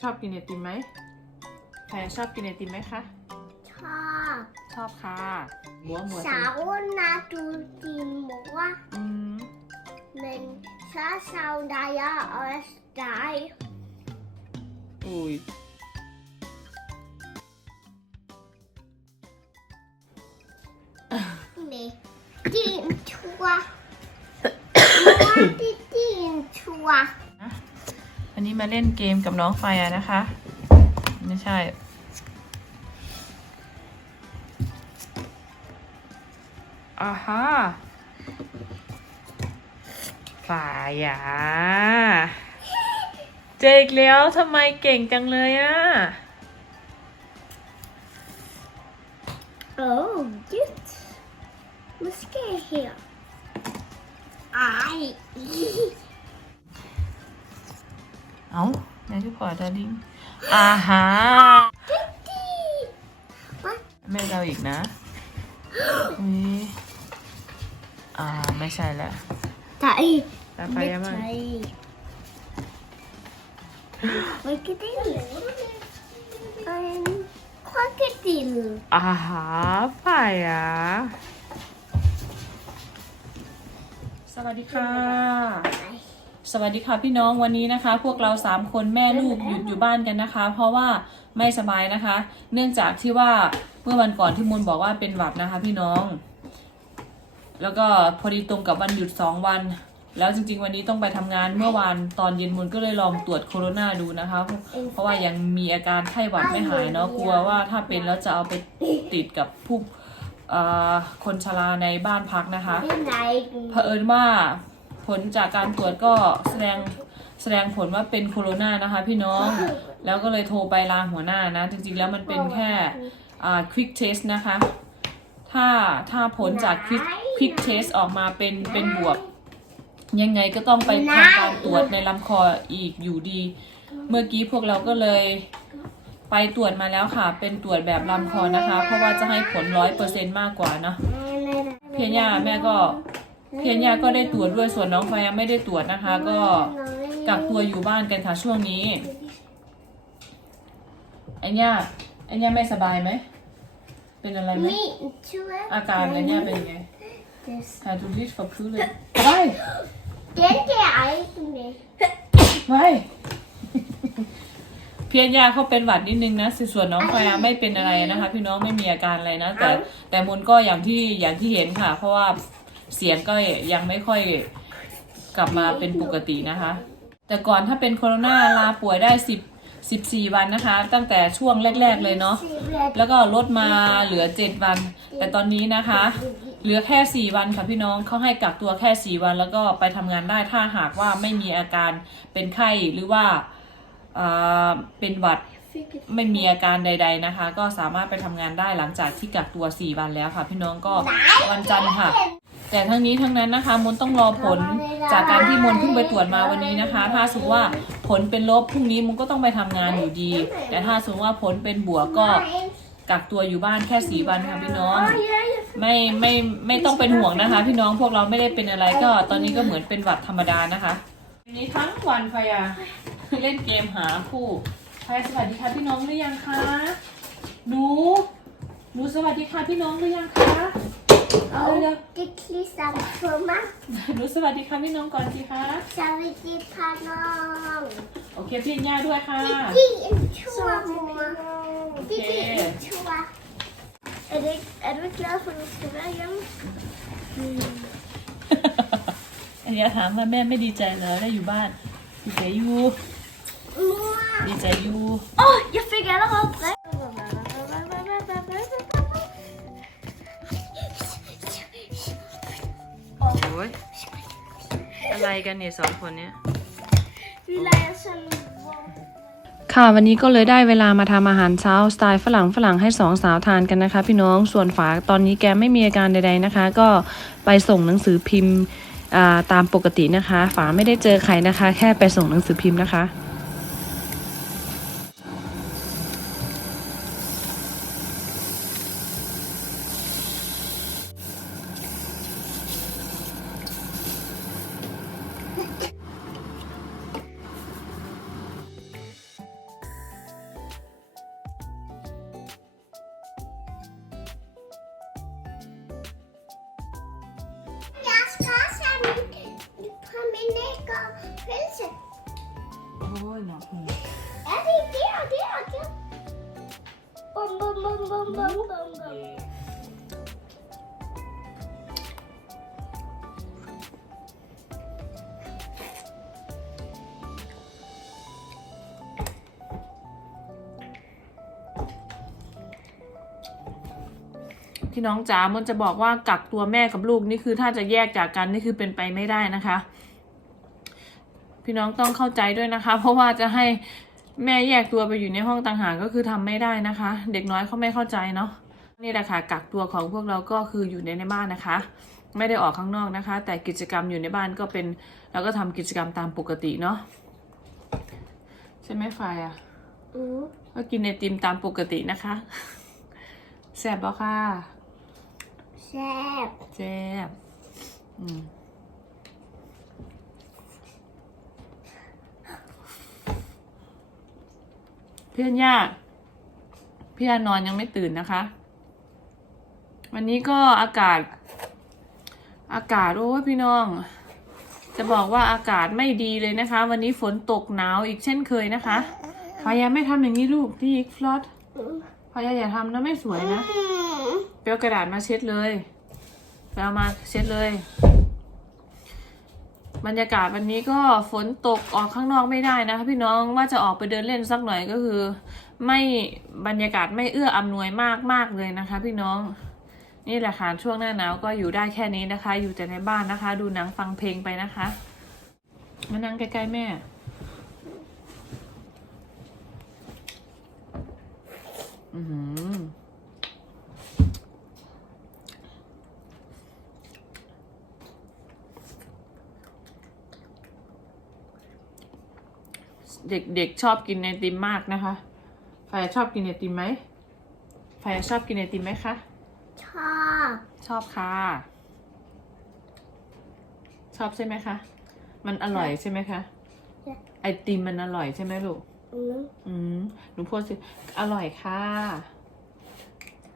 ชอบกินไอติมไหมใครชอบกินไอติมไหมคะ ชอบชอบค่ะหัวหมวสาวนาตูจีนบอกว่าอืมมันชาชาวดายาออสไดอุ้ยนี่จีนชัวว่าที่จีนชัว อันนี้มาเล่นเกมกับน้องไฟอะนะคะ ไม่ใช่อ่าฮะฝ่ายอะเจออีกแล้วทำไมเก่งจังเลยอะโอ้ยุดมาส เกตเฮียไอเอาแม่ที่ขอดาลิงอ่าฮะจีว่าแม่เราอีกนะอุ้ยอ่าไม่ใช่แล้วไทยตาไปยังไงมันก็ได้อันควากิติลอ่าฮะไปอะสวัสดีค่ะ สวัสดีค่ะพี่น้องวันนี้นะคะ พวกเราสามคนแม่ลูกหยุดอยู่บ้านกันนะคะ เพราะว่าไม่สบายนะคะ เนื่องจากที่ว่าเมื่อวันก่อนที่มูลบอกว่าเป็นหวัดนะคะ พี่น้อง แล้วก็พอดีตรงกับวันหยุดสองวัน แล้วจริง ๆ วันนี้ต้องไปทำงานเมื่อวานตอนเย็นมูลก็เลยลองตรวจโคโรนาดูนะคะ เพราะว่ายังมีอาการไข้หวัดไม่หายเนาะกลัวว่าถ้าเป็นแล้วจะเอาไปติดกับผู้เอ่อคนชราในบ้านพักนะคะที่ไหนเผอิญว่าผ ลจากการตรวจก็แสดงแสดงผลว่าเป็นโคโรนานะคะ พี่น้อง แล้วก็เลยโทรไปลาหัวหน้านะ จริงๆ แล้วมันเป็นแค่อ่า quick test นะคะ ถ้าถ้าผลจาก quick quick test ออกมาเป็นเป็นบวก ยังไงก็ต้องไปทำการตรวจในลำคออีกอยู่ดี เมื่อกี้พวกเราก็เลยไปตรวจมาแล้วค่ะ เป็นตรวจแบบลำคอนะคะ เพราะว่าจะให้ผลร้อยเปอร์เซ็นมากกว่านะ เพียญาแม่ก็ เพียญาก็ได้ตรวจด้วยส่วนน้องไฟยังไม่ได้ตรวจนะคะ ก็กักตัวอยู่บ้านกันค่ะช่วงนี้ไอ้เนี่ยไอ้เนี่ยไม่สบายไหม เป็นอะไรไหมมีช่วยอาการไอ้เนี่ยเป็นยังไง This. หาดูดิฝับพื้นเลยไป Den der eigentlich. ไปเพียญาเขาเป็นหวัดนิดนึงนะส่วนน้องไฟไม่เป็นอะไรนะคะ พี่น้องไม่มีอาการอะไรนะ แต่แต่มนก็อย่างที่อย่างที่เห็นค่ะ เพราะว่า เสียงก็ยังไม่ค่อยกลับมาเป็นปกตินะคะ แต่ก่อนถ้าเป็นโคโรนาลาป่วยได้สิบสิบสี่วันนะคะ ตั้งแต่ช่วงแรก ๆเลยเนาะแล้วก็ลดมาเหลือเจ็ดวัน แต่ตอนนี้นะคะ เหลือแค่สี่วันค่ะพี่น้องเขาให้กักตัวแค่สี่วัน แล้วก็ไปทำงานได้ถ้าหากว่าไม่มีอาการเป็นไข้หรือว่าเอ่อเป็นหวัดไม่มีอาการใด ๆนะคะ ก็สามารถไปทำงานได้หลังจากที่กักตัวสี่วันแล้วค่ะ พี่น้องก็วันจันทร์ค่ะ แต่ทั้งนี้ทั้งนั้นนะคะมนต้องรอผลจากการที่มนเพิ่งไปตรวจมาวันนี้นะคะ ถ้าสมมติว่าผลเป็นลบพรุ่งนี้มนก็ต้องไปทำงานอยู่ดี แต่ถ้าสมมติว่าผลเป็นบวกก็กักตัวอยู่บ้านแค่สี่วันค่ะพี่น้อง ไม่ไม่ไม่ต้องเป็นห่วงนะคะ พี่น้องพวกเราไม่ได้เป็นอะไรก็ ตอนนี้ก็เหมือนเป็นหวัดธรรมดานะคะวันนี้ทั้งวันพยาเล่นเกมหาคู่พยาสวัสดีค่ะพี่น้องหรือยังคะหนูหนูสวัสดีค่ะพี่น้องหรือยังคะ เอาเร็ว Die Klisam Firma. ๆหนูสวัสดีค่ะพี่น้องก่อนสิคะ Saviti Panong. โอเคพี่ย่าด้วยค่ะ Die in Chua, Mama. Die Okay. in Chua. Er du, er du glad for at du skal være hjemme? อันนี้ถามว่าแม่ไม่ดีใจเหรอได้อยู่บ้านดีใจอยู่ Mor. ดีใจอยู่ Åh, jeg fik allerede brev. โอะไรกันเนี่ยสองคนเนี้ยค่ะวันนี้ก็เลยได้เวลามาทำอาหารเช้าสไตล์ฝรั่งฝรั่งให้สองสาวทานกันนะคะ พี่น้องส่วนฝาตอนนี้แกไม่มีอาการใด ๆนะคะ ก็ไปส่งหนังสือพิมพ์ตามปกตินะคะ ฝาไม่ได้เจอใครนะคะ แค่ไปส่งหนังสือพิมพ์นะคะ ยเนาะอ้ยเดี๋เดียวเดียวบมบมบมบมบมบมที่น้องจ๋ามันจะบอกว่ากักตัวแม่กับลูกนี่คือถ้าจะแยกจากกันนี่คือเป็นไปไม่ได้นะคะ พี่น้องต้องเข้าใจด้วยนะคะ เพราะว่าจะให้แม่แยกตัวไปอยู่ในห้องต่างหากก็คือทำไม่ได้นะคะ เด็กน้อยเขาไม่เข้าใจเนาะนี่แหละค่ะกักตัวของพวกเราก็คืออยู่ในในบ้านนะคะ ไม่ได้ออกข้างนอกนะคะ แต่กิจกรรมอยู่ในบ้านก็เป็นเราก็ทำกิจกรรมตามปกติเนาะใช่ไหมไฟอะ Mm. ก็กินไอติมตามปกตินะคะแซ่บบ่ค่ะ Säp. แซ่บอืม พี่อัญญาพี่อันนอนยังไม่ตื่นนะคะ วันนี้ก็อากาศ อากาศโอ้พี่น้อง จะบอกว่าอากาศไม่ดีเลยนะคะ วันนี้ฝนตกหนาวอีกเช่นเคยนะคะพายาไม่ทำอย่างนี้ลูกพี่อีกฟลอตพายาอย่าทำนะไม่สวยนะ Mm. ไปเอากระดาษมาเช็ดเลยไปเอามาเช็ดเลย บรรยากาศวันนี้ก็ฝนตกออกข้างนอกไม่ได้นะคะพี่น้องว่าจะออกไปเดินเล่นสักหน่อยก็คือ ไม่บรรยากาศไม่เอื้ออำนวยมากมากเลยนะคะ พี่น้อง นี่แหละค่ะช่วงหน้าหนาวก็อยู่ได้แค่นี้นะคะ อยู่แต่ในบ้านนะคะ ดูหนังฟังเพลงไปนะคะมานั่งใกล้ๆแม่อือหือ เด็กๆชอบกินไอติมมากนะคะไฟชอบกินไอติมไหมไฟชอบกินไอติมไหมคะ Chop. ชอบค่ะ ชอบใช่ไหมคะ มันอร่อยใช่ไหมคะใช่ไอติมมันอร่อยใช่ไหมลูก Mm. อืมหนูพูดสิ อร่อยค่ะ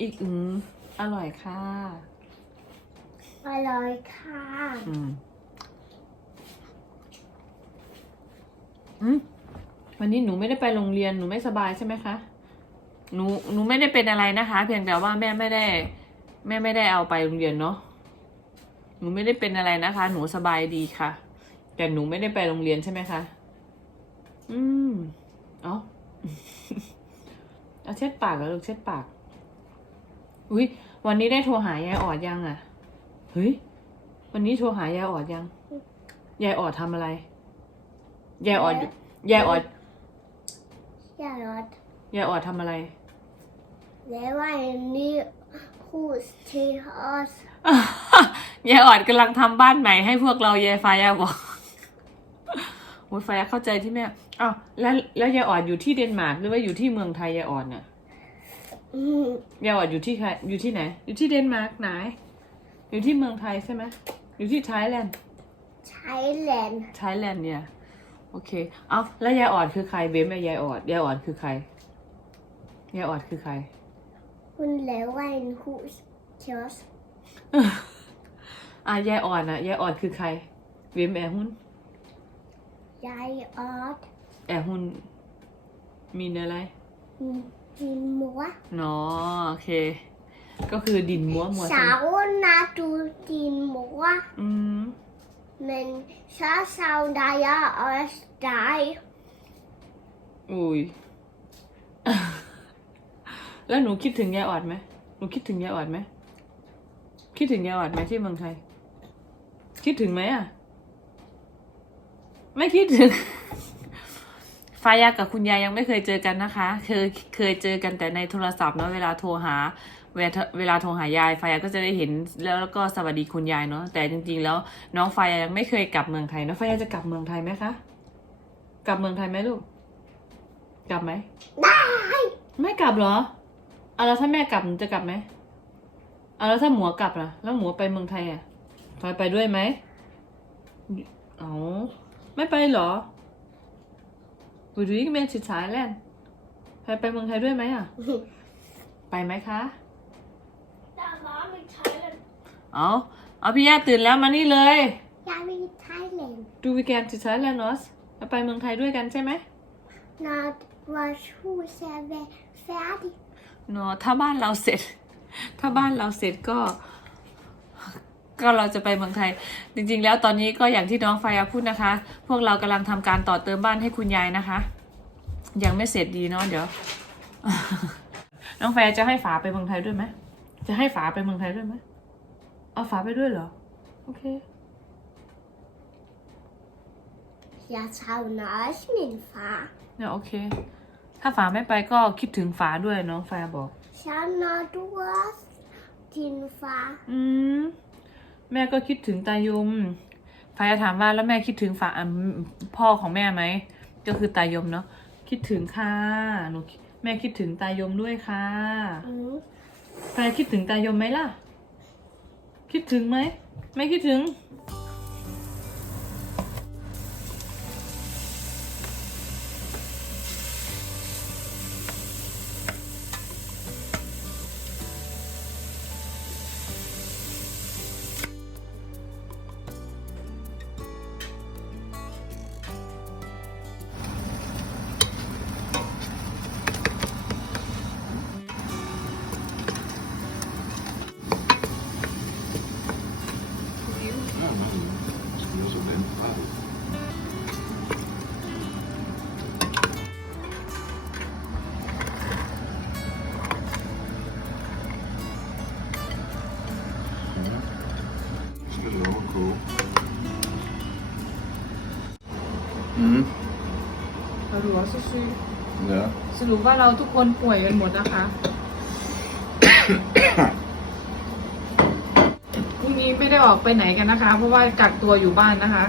อีกอืมอร่อยค่ะ อร่อยค่ะ อืมอืม วันนี้หนูไม่ได้ไปโรงเรียนหนูไม่สบายใช่ไหมคะหนูหนูไม่ได้เป็นอะไรนะคะ เพียงแต่ว่าแม่ไม่ได้ แม่ไม่ได้เอาไปโรงเรียนเนาะหนูไม่ได้เป็นอะไรนะคะ หนูสบายดีค่ะ แต่หนูไม่ได้ไปโรงเรียนใช่ไหมคะอืมเอาเอาเช็ดปากแล้วลูกเช็ดปากอุ้ยวันนี้ได้โทรหายายออดยังอะเฮ้ยวันนี้โทรหายายออดยังยายออดทำอะไรยายออดยายออด ย่ารอดยายออดทำอะไร แล้ววันนี้พูดที่ฮอสยายออดกำลังทำบ้านใหม่ให้พวกเรายายฟ้ายาบอกโอ้ยฟ้ายาเข้าใจที่แม่อ้าวแล้วแล้วยายออดอยู่ที่เดนมาร์กหรือว่าอยู่ที่เมืองไทยยายออดน่ะอืมยายออดอยู่ที่ใครอยู่ที่ไหน อยู่ที่เดนมาร์กไหน อยู่ที่เมืองไทยใช่ไหมอยู่ที่ไทยแลนด์ไทยแลนด์ไทยแลนด์เนี่ย โอเค เอาแล้วยายออดคือใครเบมยายออดยายออดคือใครยายออดคือใคร คุณแล้ววันพูดเชียสอะยายอ่อนอะยายอ่อนคือใครเวมแอร์หุนยายออดแอร์หุนมีนอะไรกินหมัวเนาะโอเค ก็คือดินมัวมัวสาวนาตูกินหมัวอืม มันชาซาวดายาออสไดอุ้ยแล้วหนูคิดถึงยายอ่อนไหมหนูคิดถึงยายอ่อนไหม คิดถึงยายอ่อนไหมที่เมืองไทย คิดถึงไหมอะ ไม่คิดถึง ฟายากับคุณยายยังไม่เคยเจอกันนะคะ เคยเคยเจอกันแต่ในโทรศัพท์เนาะเวลาโทรหา เวลาเวลาโทรหายายฟายาก็จะได้เห็นแล้วก็สวัสดีคุณยายเนาะแต่จริงๆแล้วน้องฟายายังไม่เคยกลับเมืองไทยเนาะฟายาจะกลับเมืองไทยไหมคะกลับเมืองไทยไหมลูก กลับไหมได้ไม่กลับเหรอเอาแล้วถ้าแม่กลับหนูจะกลับไหมเอาแล้วถ้าหมูกลับล่ะ แล้วหมูไปเมืองไทยอะฟายไปด้วยไหมเอาไม่ไปเหรอ Vil du ikke med til Thailand ไปไปเมืองไทยด้วยไหมอะ ไปไหมคะ แต่ว่าไม่ไทยแลนด์ เอาเอาพี่ย่าตื่นแล้วมานี่เลย ยายไม่ไทยแลนด์ดูวิแกน til Thailand også แล้วไปเมืองไทยด้วยกันใช่ไหมนาว่าชูเซเวฟร์ดิเนาะถ้าบ้านเราเสร็จ ถ้าบ้านเราเสร็จก็ ก็เราจะไปเมืองไทย จริงๆ แล้วตอนนี้ก็อย่างที่น้องไฟอาพูดนะคะ พวกเรากำลังทำการต่อเติมบ้านให้คุณยายนะคะ ยังไม่เสร็จดีเนาะเดี๋ยว น้องไฟจะให้ฝาไปเมืองไทยด้วยไหม จะให้ฝาไปเมืองไทยด้วยไหมเอาฝาไปด้วยเหรอ โอเค Jag tar nös min far. เนี่ยโอเค ถ้าฝาไม่ไปก็คิดถึงฝาด้วยน้องไฟบอก Känner du oss, din far? อืม แม่ก็คิดถึงตายมฟายถามว่าแล้วแม่คิดถึงฝาอะพ่อของแม่ไหม ก็คือตายมเนาะ คิดถึงค่ะ หนู แม่คิดถึงตายมด้วยค่ะ Mm. ตายคิดถึงตายมไหมล่ะ คิดถึงไหม ไม่คิดถึง สรุปว่าซื้อ Ja. สรุปว่าเราทุกคนป่วยกันหมดนะคะพรุ่งนี้ไม่ได้ออกไปไหนกันนะคะ เพราะว่ากักตัวอยู่บ้านนะคะ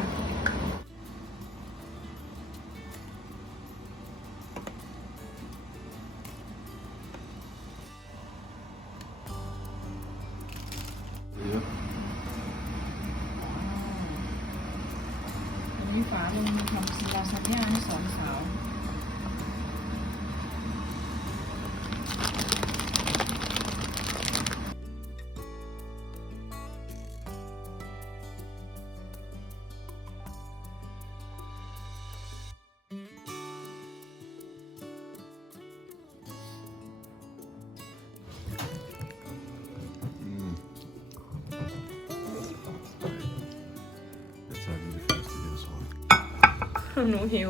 หนูหิว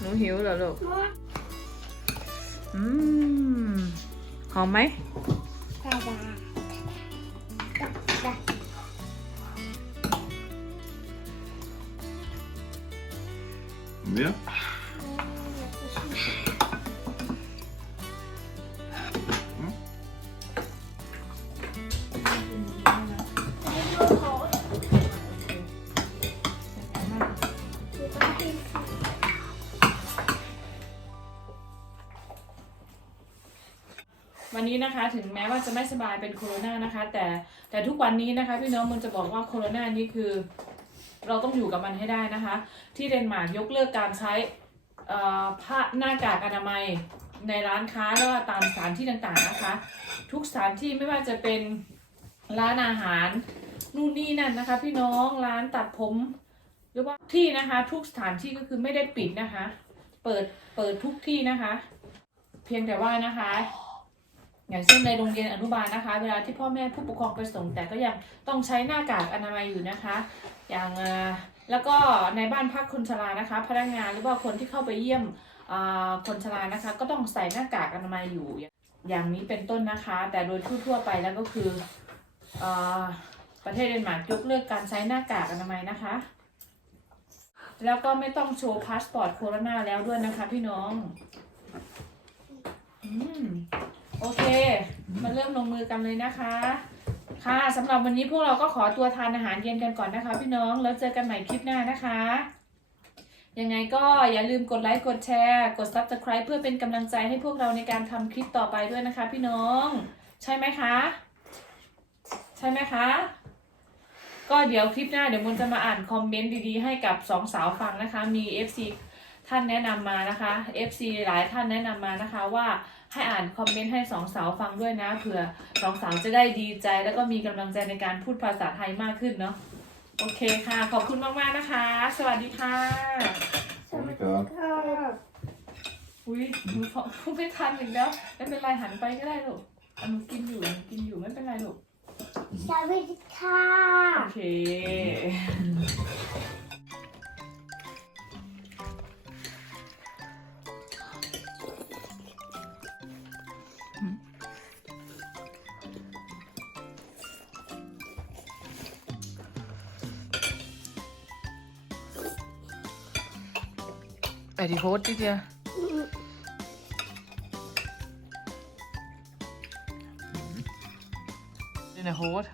หนูหิวเหรอลูก อืม หอมไหม Da, da. Da, ันนี้นะคะถึงแม้ว่าจะไม่สบายเป็นโคโรนานะคะ แต่แต่ทุกวันนี้นะคะ พี่น้องมันจะบอกว่าโคโรนานี้คือ เราต้องอยู่กับมันให้ได้นะคะ ที่เดนมาร์กยกเลิกการใช้ผ้าหน้ากากอนามัยในร้านค้าแล้วก็ตามสถานที่ต่างๆนะคะ ทุกสถานที่ไม่ว่าจะเป็นร้านอาหารนู่นนี่นั่นนะคะ พี่น้องร้านตัดผม หรือว่าที่นะคะ ทุกสถานที่ก็คือไม่ได้ปิดนะคะ เปิดเปิดทุกที่นะคะ เพียงแต่ว่านะคะ อย่างเช่นในโรงเรียนอนุบาลนะคะ เวลาที่พ่อแม่ผู้ปกครองไปส่ง แต่ก็ยังต้องใช้หน้ากากอนามัยอยู่นะคะ อย่างแล้วก็ในบ้านพักคนชรานะคะ พนักงานหรือว่าคนที่เข้าไปเยี่ยมคนชรานะคะ ก็ต้องใส่หน้ากากอนามัยอยู่ อย่างนี้เป็นต้นนะคะ แต่โดยทั่วๆไปแล้วก็คืออประเทศเดนมาร์กยกเลิกการใช้หน้ากากอนามัยนะคะ แล้วก็ไม่ต้องโชว์พาสปอร์ตโคโรนาแล้วด้วยนะคะ พี่น้อง อืม โอเค มาเริ่มลงมือกันเลยนะคะ ค่ะสำหรับวันนี้พวกเราก็ขอตัวทานอาหารเย็นกันก่อนนะคะ พี่น้อง แล้วเจอกันใหม่คลิปหน้านะคะ ยังไงก็อย่าลืมกดไลค์ กดแชร์ กด subscribe เพื่อเป็นกำลังใจให้พวกเราในการทำคลิปต่อไปด้วยนะคะ พี่น้อง ใช่ไหมคะ ใช่ไหมคะ ก็เดี๋ยวคลิปหน้าเดี๋ยวมนจะมาอ่านคอมเมนต์ดีๆให้กับสองสาวฟังนะคะ มี FC ท่านแนะนำมานะคะ FC หลายท่านแนะนำมานะคะว่า ให้อ่านคอมเมนต์ให้สองสาวฟังด้วยนะเผื่อสองสาวจะได้ดีใจ แล้วก็มีกำลังใจในการพูดภาษาไทยมากขึ้นเนาะโอเคค่ะ ขอบคุณมากๆนะคะ สวัสดีค่ะ Tackar. ta. อุ้ยหนูพอไม่ทันอีกแล้วไม่เป็นไรหันไปก็ได้ลูกอะหนูกินอยู่หนูกินอยู่ไม่เป็นไรลูก สวัสดีค่ะ โอเค Bei die Hoden hier. Mhm. In der Hot.